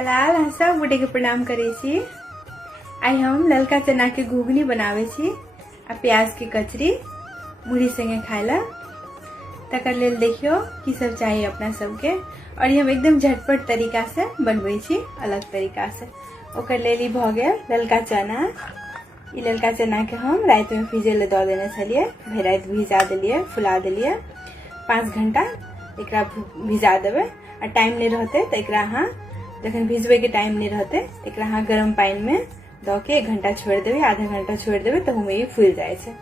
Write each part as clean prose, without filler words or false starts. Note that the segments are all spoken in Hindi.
सीतालाल अहाँ सब गोटे के प्रणाम करे छी। आई हम ललका चना के घुघनी बनावे छी आ प्याज के कचरी मुढ़ी संगे खाय ला। तकर लेल देखियो की सब चाहिए अपना सबके, और हम एकदम झटपट तरीका से बनवे छी, अलग तरीका से। ओकर लेल भ गेल ललका चना। ई ललका चना के हम रात में भिजे ले द देने छलिए, भरि रात भिजा देलिए, फुला देलिए। 5 घंटा एकरा भिजा देवे। आ टाइम नहीं रहते तो एकरा अहाँ जखन भिजवे के टाइम नहीं रहते एकरा अहाँ गरम पानी में द के 1 घंटा छोड़ देवे, आधा घंटा छोड़ देवे तो हमें फूल जाए छे।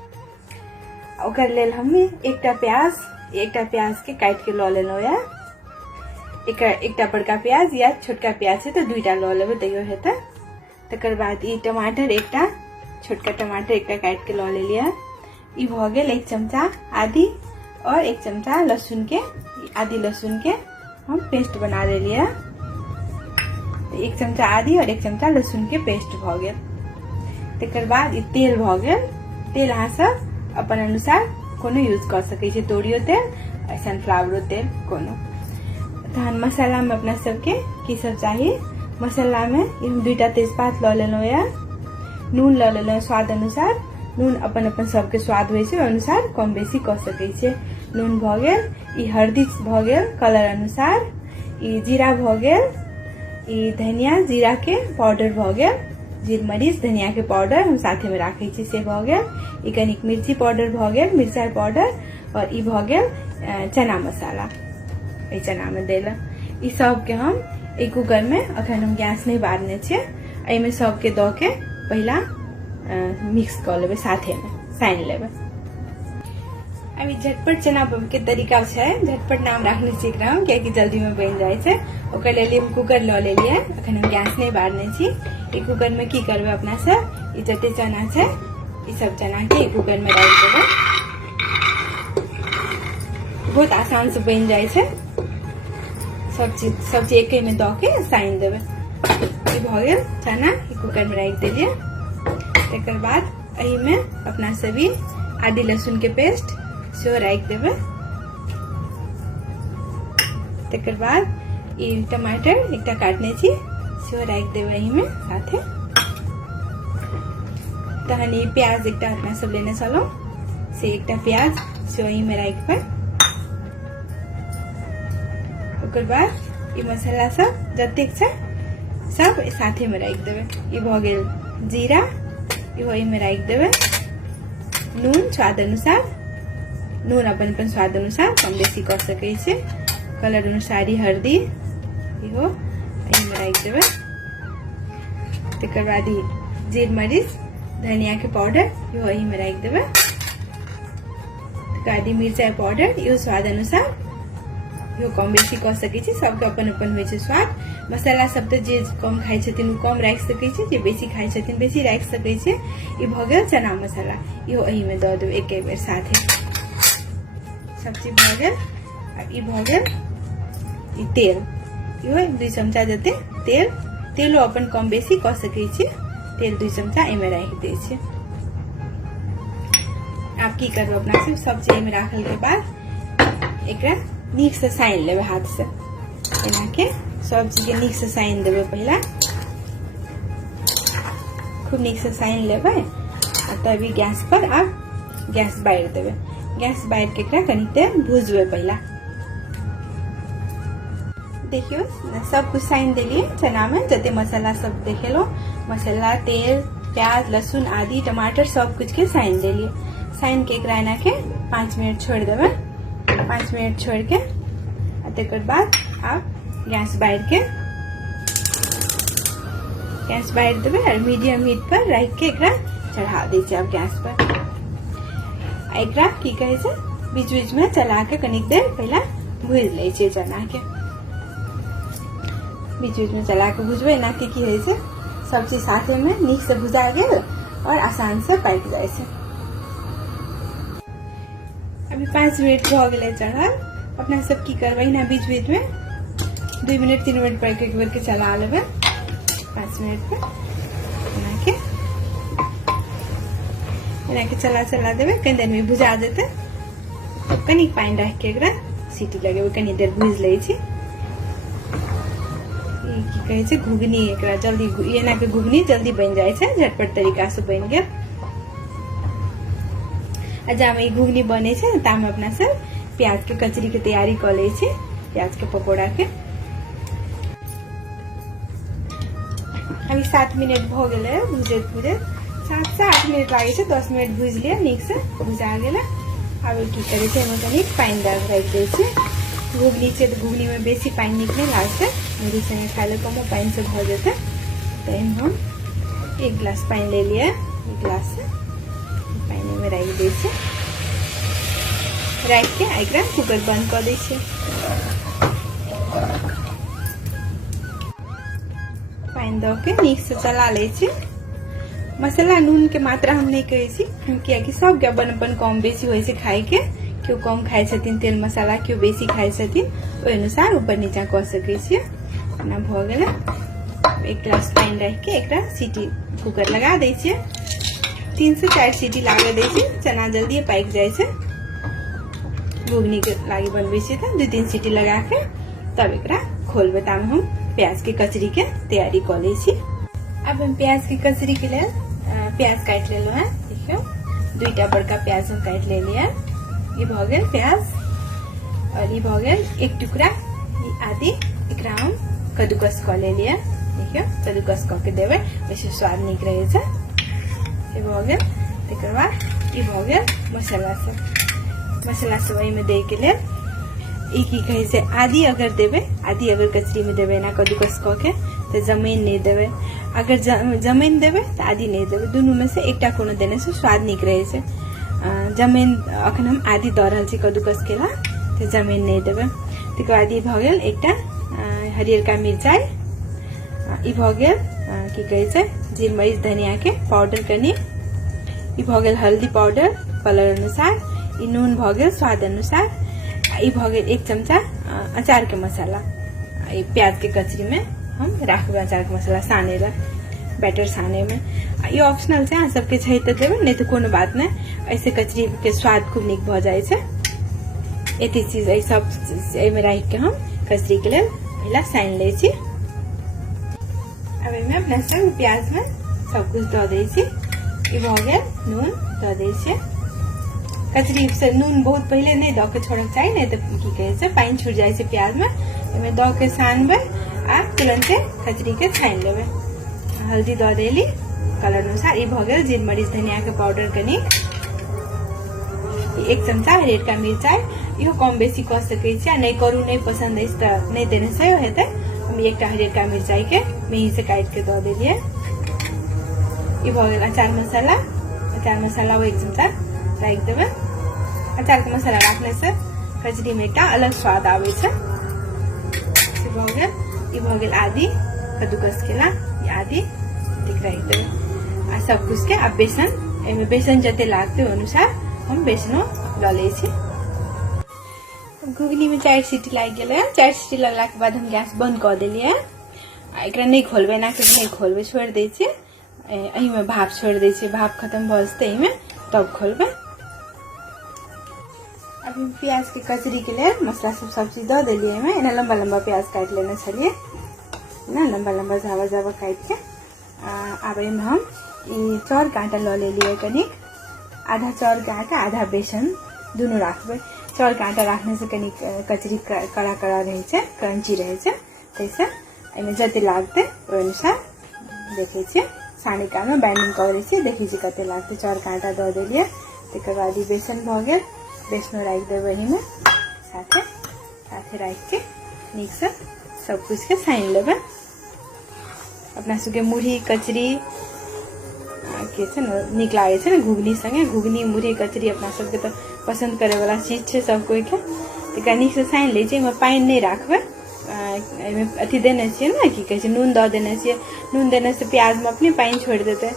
ओकर लेल हमें एकटा प्याज के काट के ल लेलो या एकटा बड़का प्याज या छोटका प्याज है तो 2टा ल लेवे तैयो हेते। तकर बाद ई टमाटर एकटा छोटका टमाटर एकटा काट के ल लेलिए। ई भ गेल 1 चमचा आदि और 1 चमचा लहसुन के, आदि लहसुन के हम पेस्ट बना लेलिए। 1 चमचा आदि और 1 चमचा लहसुन के पेस्ट भ गेल। तकर बाद ई तेल भ गेल। तेल अहाँ सब अपन अनुसार कोनो यूज कर सकै छी, तोरियो तेल, सनफ्लावरो तेल कोनो। तहन मसाला में अपना सबके की सब चाहिए। मसाला में हम 2टा तेजपात ल लेलो या, नून ल लेलो स्वाद अनुसार। नून अपन अपन सबके स्वाद होय छै अनुसार कम बेसी क सकै छै। नून भ गेल। ई हल्दी भ गेल कलर अनुसार। ई जीरा भ गेल। ई धनिया जीरा के पाउडर भ गेल। जीर मरीच धनिया के पाउडर हम साथे में राखे छी से भ गेल। ई कनिक मिर्ची पाउडर भ गेल, मिर्चाई पाउडर। और ई भ गेल चना मसाला ए चना में देला। ई सब के हम एक कुकर में अखन हम गैस नहीं बारने छे, एहि में सब के द के पहला मिक्स कर लेबे, साथे में साइन लेबे। अभी झटपट चना के तरीका है, झटपट नाम रखने छी एकरा हम कियाकि जल्दी में बन जाए छे। ओकर लेल हम कुकर ल लेलिए, अखन हम गैस नहीं बारने छी। ई कुकर में की करबे अपना सब, ई जते चना छे ई सब चना के कुकर में डाल देबे। बहुत आसान से बन जाए छे। सब चीज एके में द के साइन देबे। ई भ गेल चना, ई कुकर में रख देलिए। तकर बाद एही में अपना सभी आदि लहसुन के पेस्ट सेहो रख देबे। तकर बाद ई टमाटर एकटा काटने छी सेहो रख देबे एही में साथे। तहन ई प्याज एकटा अपना सब लेने चलो से एकटा प्याज सेहो एही में रखबे। ओकर बाद ई मसाला सब जतेक छै सब साथे में रख देबे। ई भ गेल जीरा, इहो एही में रख देबे। नून स्वाद अनुसार, नून अपन अपन स्वाद अनुसार कम बेसी कर सकै छै। कलर अनुसार हल्दी इहो एही में रख देबे। तकर बाद जीर मरीच धनिया के पाउडर इहो एही में रख देबे। तकर बाद मिर्चाई पाउडर इहो स्वाद अनुसार इहो कम बेसी कर सकै छी, सबके अपन अपन होय छै स्वाद। मसाला सब तो जे कम खाइ छथिन कम रख सकै छै, जे बेसी खाइ छथिन बेसी रख सकै छै। ई भ गेल चना मसाला, इहो एही में द देबे एके बेर साथे। सब चीज भ गेल। आ ई भ गेल ई तेल, इहो 2 चमचा जते तेल, तेलो अपन कम बेसी क सकै छी। तेल 2 चमचा एहि में रख दै छी। आब की करबे अपना सब चीज में राखल के बाद एकरा नीक से साइन लेबे हाथ से। एना के सब चीज के नीक से साइन देबे पहला, खूब नीक से साइन लेबे। आ तभी गैस पर आप गैस बार देबे। गैस बार के एकरा कनी देर भूजबे पहला। देखियो सब कुछ साइन देलिए चना में, जते मसाला सब देखेलो, मसाला तेल प्याज लहसुन आदि टमाटर सब कुछ के साइन देलिए। साइन के एकरा एना के 5 मिनट छोड़ देबे। 5 मिनट छोड़ के तकर बाद आप गैस बार देबे और मीडियम हीट पर रख के एकरा चढ़ा दै छै आप गैस पर। एकरा की कहे छै बीच बीच में चला के कनिक देर पहला भूज ले छै चना के। बीच बीच में चला के भूजबे, एना के की होय छै सब चीज साथे में नीक से भुजा गेल और आसान से पक जाए छै। अभी 5 मिनट भ गेले चढ़ल। अपना सब की करबे ना बीच बीच में 2 मिनट 3 मिनट पर एक बेर के चला लेबे। 5 मिनट पे एना के चला देबे। कनी देर में भुजा जेते। कनिक पानी रख के एकरा सीटी लगेबे, कनी देर भूज ले छी। की कहे छै घुगनी, एकरा जल्दी एना के घुगनी जल्दी बन जाए छै, झटपट तरीका से बन गेल। आ जामे ई घुगनी बने छै तामे अपना सब प्याज के कचरी के तैयारी कर ले छी, प्याज के पकौड़ा के। अभी 7 मिनट भ गेले भुजत भुजत, 7 से 8 मिनट लागे छै, 10 मिनट भुज लिया नीक से भुजा गेले। अब की करे छै एमे कनी पानी डाल राख दे छै, घुगनी छै तो घुगनी में बेसी पानी नीक नहीं लागते, मुढ़ी संगे खाए कमो पानी से भ जेते। तो हम 1 गिलास पानी ले लिया, 1 गिलास से पानी में राख दे छै, राख के एकरा कुकर बंद कर दे छै। पानी दो के नीक से चला ले छी। मसाला नून के मात्रा हम नहीं कहे छी, कियाकि सब के अपन अपन कम बेसी होय छै खाए के, क्यों कम खाए छथिन तेल मसाला, क्यों बेसी खाए छथिन, ओहि अनुसार ऊपर नीचा कर सके छियै। ना भ गेले 1 गिलास पानी रख के एकरा सीटी कुकर लगा दे छियै, 3 से 4 सीटी लागे दे छियै, चना जल्दी पाक जाए छै। घुगनी के लागी बनबे छियै त 2-3 सीटी लगा के तब एकरा खोलबे, तामे हम प्याज के कचरी के तैयारी कर ले छी। अब हम प्याज की कचरी के लिए प्याज काट लेलो है, देखियो 2टा बड़का प्याज हम काट ले लिया। ये भ गेल प्याज, और ये भ गेल 1 टुकड़ा आदि, एकरा हम कद्दूकस कर ले लिया। देखियो कद्दूकस क के देबे, वैसे स्वाद नीक रहे छै। ये भ गेल, तकर बाद ये भ गेल मसाला सब, मसाला सब एहि में दे के लिए ई की कहे छै आदि अगर देबे, आदि अगर कचरी में देबे ना कद्दूकस क के तो जमीन नहीं देबे, अगर जमीन देबे तो आदि नहीं देबे, दोनों में से एकटा कोनो देने से स्वाद नीक रहे छै। जमीन अखन हम आदि द रहल छी कद्दूकस केला, तो जमीन नहीं देबे। तकर बाद ई भ गेल एकटा हरियरका मिरचाई, ई भ गेल की कहे छै जीर मरीच धनिया के पाउडर कनी, ई भ गेल हल्दी पाउडर कलर अनुसार, ई नून भ गेल स्वाद अनुसार, ई भ गेल 1 चमचा अचार के मसाला। ई प्याज के कचरी में हम राखबे अचार के मसाला साने ला, बैटर साने में। ये ऑप्शनल छै, अहाँ सबके छै त देबे, नहीं तो कोनो बात नहीं, ऐसे कचरी के स्वाद खूब नीक भ जाए छै। एते चीज ए सब में राख के हम कचरी के लिए पहला साइन ले छी। अब एमे अपना सब प्याज में सब कुछ द दे छी, ई भ गेल नून द दे छी। कचरी से नून बहुत पहले नहीं द के छोड़क चाहिए, नहीं तो की कहे छै पानी छूट जाए छै प्याज में, एमे द के सानबे आ तुरंते कचरी के छान लेबे। हल्दी द देली कलर अनुसार, ई भ गेल जीर मरीच धनिया के पाउडर कनी, 1 चमचा हरियरका मिरचाई, इहो कम बेसी कर सके छी, नहीं करू नहीं पसंद अछि त नहीं देने से हेते। हम एकटा हरियरका मिरचाई के मेही से काट के द देलिए। ई भ गेल अचार मसाला, अचार मसाला 1 चमचा राख देबे। अचार के मसाला राखने से कचरी में एकटा अलग स्वाद आवे छै। ई भ गेल, ई भ गेल आदि कद्दूकस केला, ये आदि दिख रही देबे आ सब कुछ के। अब बेसन, एमे बेसन जते लागते अनुसार हम बेसनो ल ले छी। घुगनी में 4 सीटी लाग गेले, 4 सीटी लगला के बाद हम गैस बंद कर देलिए। एकरा नहीं खोलबे, ना के नहीं खोलबे, छोड़ दे छी, एही में भाप छोड़ दे छी, भाप खत्म भ जते एही में तब खोलबे। अब हम प्याज के कचरी के लिए मसाला सब चीज द देलिए में। एना लंबा लंबा प्याज काट लेना छलिए ना, लंबा लंबा जावा जावा काट के। अब एमे हम ई चाउर के आटा ल लेलिए, कनिक आधा चाउर के आटा आधा बेसन दोनों राखबे। चाउर के आटा राखने से कनिक कचरी कड़ा कड़ा रहे छै, क्रंची रहे छै, तैसे एमे जते लागते ओहि अनुसार देखे छिए सानी काल में बाइंडिंग करे छिए, देखी छी कते लागते। चाउर के आटा द देलिए, तकर बाद ई बेसन भ गेल, बेसनो राख देबे एही में, साथे साथे राख के नीक से सब कुछ के साइन लेबे। अपना सबके मुढ़ी कचरी के छै ने नीक लागे छै ने, घुगनी संगे, घुगनी मुढ़ी कचरी अपना सबके तो पसंद करे वाला चीज छै सब कोई के। तो नीक से साइन ले छै, पानी नहीं राखबे, एमे अथी देने छिए ना, की कहे छै नून द देने छिए, नून देने से प्याज में अपने पानी छोड़ देते,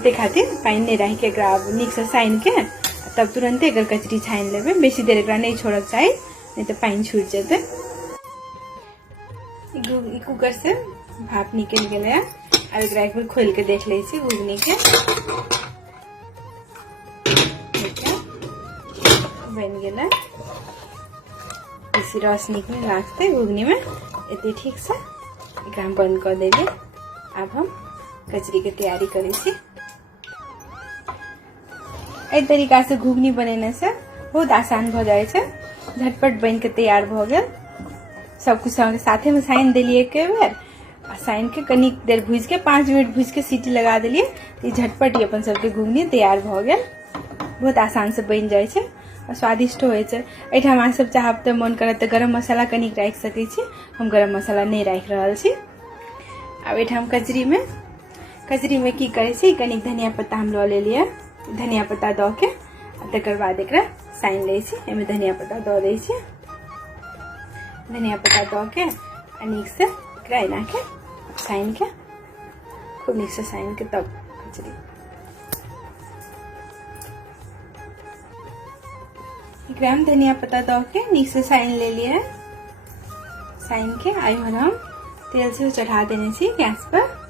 ते खातिर पानी नहीं राख के एकरा नीक से साइन के तब तुरंते एकर कचरी छाइन लेबे। बेसी देर एकरा नहीं छोड़क चाहिए, नहीं तो पानी छूट जेते। कुकर से भाप निकल गए, अब एकरा एक बार खोल के देख ले छी घुगनी के, बन गेला। इसी रस निकले लागते घुगनी में एते ठीक से। एकरा हम बंद कर देलिए। अब हम कचरी के तैयारी करै छी। एहि तरीका से घुघनी बनेने से बहुत आसान भ जाए छै, झटपट बन के तैयार भ गेल। सब कुछ साथे में साइन देलिए एक बेर, आ साइन के कनी देर भूज के 5 मिनट भूज के सीटी लगा देलिए तो झटपट ही अपन सबके घुघनी तैयार भ गेल। बहुत आसान से बन जाए छै और स्वादिष्ट होय छै। एठाम अहाँ सब चाहब तो मन करत तो गरम मसाला कनिक राखि सकै छी, हम गरम मसाला नहीं राखि रहल छी। अब एठाम कचरी में की करे छी, कनिक धनिया पत्ता हम ल लेलिए, धनिया पत्ता द के तकर बाद एकरा साइन ले छी। एमे धनिया पत्ता द दै छी, धनिया पत्ता द के नीक से एकरा एना के साइन के खूब नीक से साइन के तब कचरी एकरा हम धनिया पत्ता द के नीक से साइन ले लिए। साइन के आई हम तेल से चढ़ा देने छी गैस पर।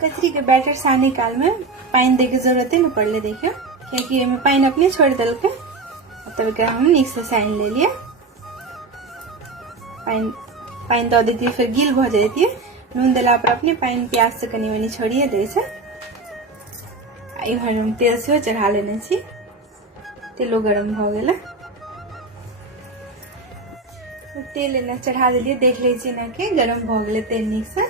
कचरी के बैटर साने काल में पानी दे के जरूरत न पड़ले, देखियो क्योंकि एमे पानी अपने छोड़ दल के। तब के हम नीक से साइन ले लिए। पानी दे देती फिर गील भ जाती है, नून देला पर अपने पानी प्याज से कनी मनी छोड़िए दे छै। इधर हम तेल से चढ़ा लेने छी, तेलो गरम भ गेल। तेल एना चढ़ा देलिए, देख ले छी ना के गरम भ गेल तेल नीक से।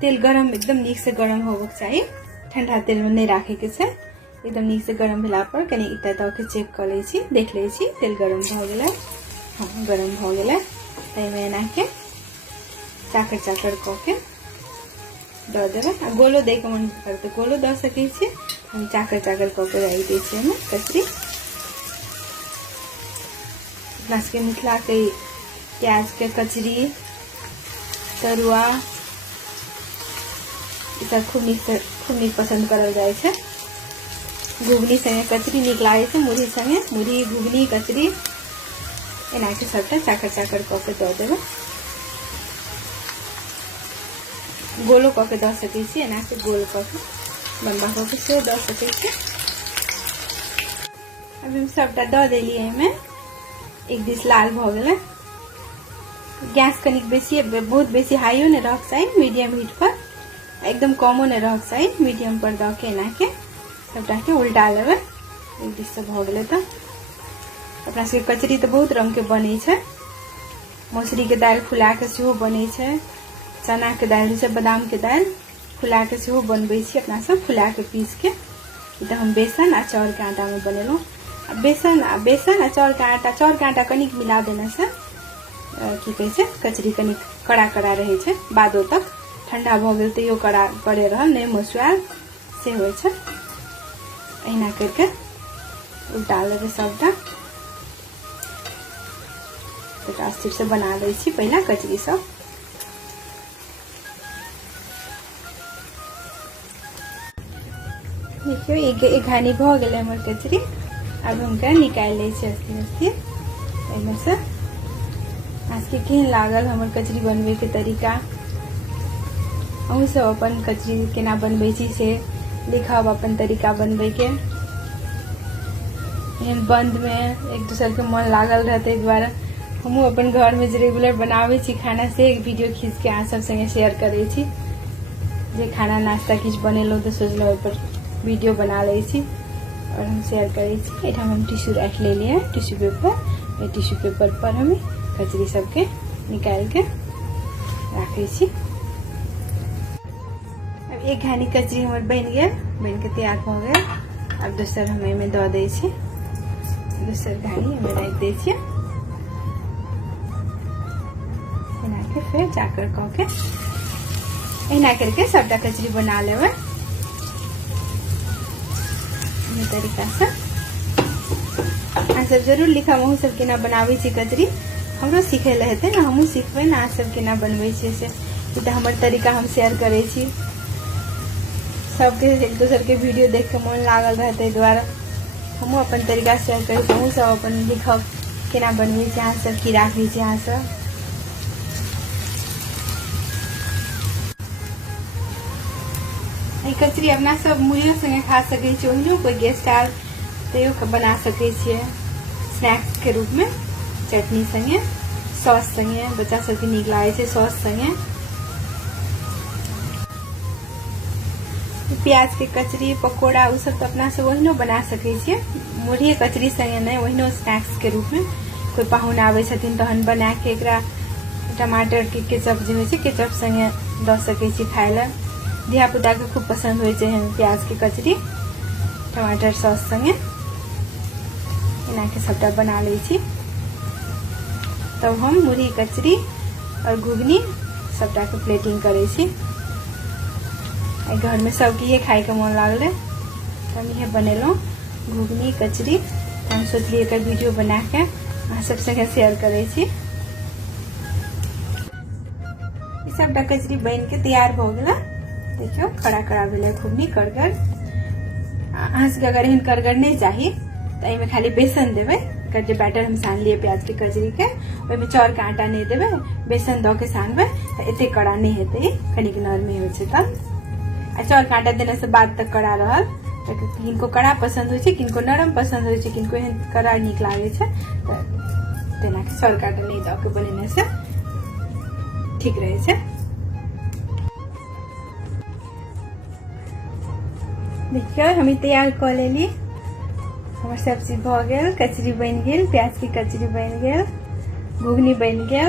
तेल गरम एकदम नीक से गरम होबक चाहिए, ठंडा तेल में नहीं राखे के छै। एकदम नीक से गरम भेला पर कनी इटा द के चेक कर ले छी, देख ले छी तेल गरम भ गेल। हाँ गरम भ गेल। तैमे एना के चाकर चाकर क के द देबै। आ गोलो दे के मन करते गोलो द सकै छी, हम चाकर चाकर क के राखि दै छियै कचरी। अपना सबके मिथिला के प्याज के कचरी, तरुआ खूब नीक पसंद करल जाए छै। घुघनी संगे कचरी नीक लागे छै, मुरही संगे मुरही घुघनी कचरी एना के सबटा चाकर चाकर क के द देबै। गोलो क के द सकै छी, एना के गोल क के लंबा क के से द सकै छी। अब हम सबटा द देलिए, एमे एक डिश लाल भ गेलै। गैस कनिक बेसी, बहुत बेसी हाइयो ने रहक चाही, मीडियम हीट पर, एकदम कमो ने रहक चाही, मीडियम पर द के एना के सबटा के उल्टा लेबै। एक डिश से भ गेलै। तो अपना सबके कचरी तो बहुत रंग के बनै छै, मौसरी के दालि फुला के सेहो बनै छै, चना के दालि जैसे बादाम के दालि फुला के सेहो बनबै छी अपना सब, फुला के पीस के। तो हम बेसन आ चाउर के आटा में बनेलहुँ। बेसन आ चाउर के आटा कनिक मिला देने से की कहै छै कचरी कनिक कड़ा कड़ा रहे छै, बादो तक ठंडा भ गेल तैयो कड़ा करे रहल, नहीं मसुआल से होइ छै। अहिना करके उल्टा लेबै सबटा। स्थिर से बना दै छी पहला कचरी सब। देखियो एक घानी भ गेलै हमर कचरी। अब हम निकाल ले छी अस्थिर एहिमे से। आज के केहन लागल हमर कचरी बनबे के तरीका, अहूँ सब अपन कचरी केना बनबै छी से लिखब अपन तरीका बनबे के। बंद में एक दूसर के मन लागल रहते द्वारा हमहू अपन घर में जे रेगुलर बनावे छी खाना से एक वीडियो खींच के अहाँ सब संगे शेयर करे छी। जे खाना नाश्ता किछ बनेलो तो सोचलो पर वीडियो बना ले छी और हम शेयर करे छी। एठाम हम टिश्यू रख ले लिए, टिश्यू पेपर। ये टिश्यू पेपर पर हम कचरी सबके निकाल के रखे छी। अब एक घानी कचरी हमर बन गेल, बन के तैयार भ गेल। अब दोसर हम एमे द दै छी, दोसर घानी एमे रख दै छी। एना के फिर चाकर क के एना करके सबटा कचरी बना लेबै इस तरीका से। अहाँ सब जरूर लिखब अहूँ सब केना बनाबै छी कचरी, हमरो सीखे ले हेतै ना, हमहूँ सीखबै ना अहाँ सब केना बनबै छी से। तो हमर तरीका हम शेयर करे छी, सबके एक दूसर के वीडियो देख के मन लागल रहते द्वारा हमहूँ अपन तरीका शेयर करे छी। अहूँ सब अपन लिखब केना बनबै छी अहाँ सब, की राखै छी अहाँ सब। कचरी अपना सब मुरहियो संगे खा सकै छी, ओहिनो कोई गेस्ट आयल तैयो बना सकै छियै स्नैक्स के रूप में चटनी संगे। सॉस संगे बच्चा सबके नीक लागे छै सॉस संगे। प्याज के कचरी पकौड़ा उ सब तो अपना से ओहिनो बना सके छियै, मुरही कचरी संगे नहीं, ओहिनो स्नैक्स के रूप में कोई पाहुन आवे छथिन तहन बना के एकरा टमाटर के केचप जे होइ छै केचप संगे द सके छी खाय ले। धिया पुता के खूब पसंद होइ छै प्याज के कचरी टमाटर सॉस संगे। एना के सबटा बना लै छी। तब हम मुरही कचरी और घुगनी सबटा के प्लेटिंग करे छी। घर में सबके ये खाए के मन लागले तो हम ये बनेलहुँ घुगनी कचरी। हम सोचलिए एक वीडियो बना के अहाँ सब संगे शेयर करे छी। सबटा कचरी बन के तैयार भ गेल, देखियो खड़ा खड़ा भेले घुगनी करगर। अहाँ सबके अगर एहन करगर नहीं चाही तो एमे खाली बेसन देवे। एकर जे बैटर हम सान लिए प्याज के कचरी के ओहिमे चाउर के आटा नहीं देवे, बेसन द के सानबे तो एते कड़ा नहीं हेते, कनिक नरमे होइ छै तब। चाउर के आटा देने से बाद तक कड़ा रहल। किनको कड़ा पसंद होइ छै, किनको नरम पसंद होइ छै, किनको एहन कड़ा नीक लागे छै तो तेना के चाउर के आटा नहीं द के बनेने से ठीक रहे छै। देखियो हम तैयार क लेली, हमर सब्जी भ गेल, कचरी बन गेल, प्याज की कचरी बन गेल, घुगनी बन गेल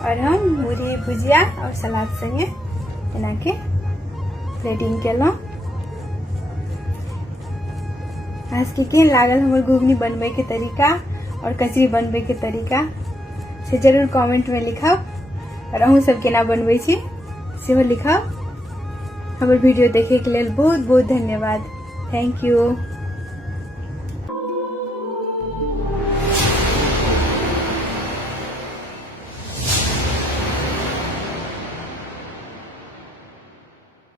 और हम मुरही भुजिया और सलाद संगे एना के प्लेटिंग केलहुँ। अहाँ सबके केहन लागल हमर घुगनी बनबे के तरीका और कचरी बनबे के तरीका से जरूर कमेंट में लिखब और अहूँ सब केना बनबै छी सेहो लिखब। हमर वीडियो देखे के लेल बहुत बहुत धन्यवाद। Thank you.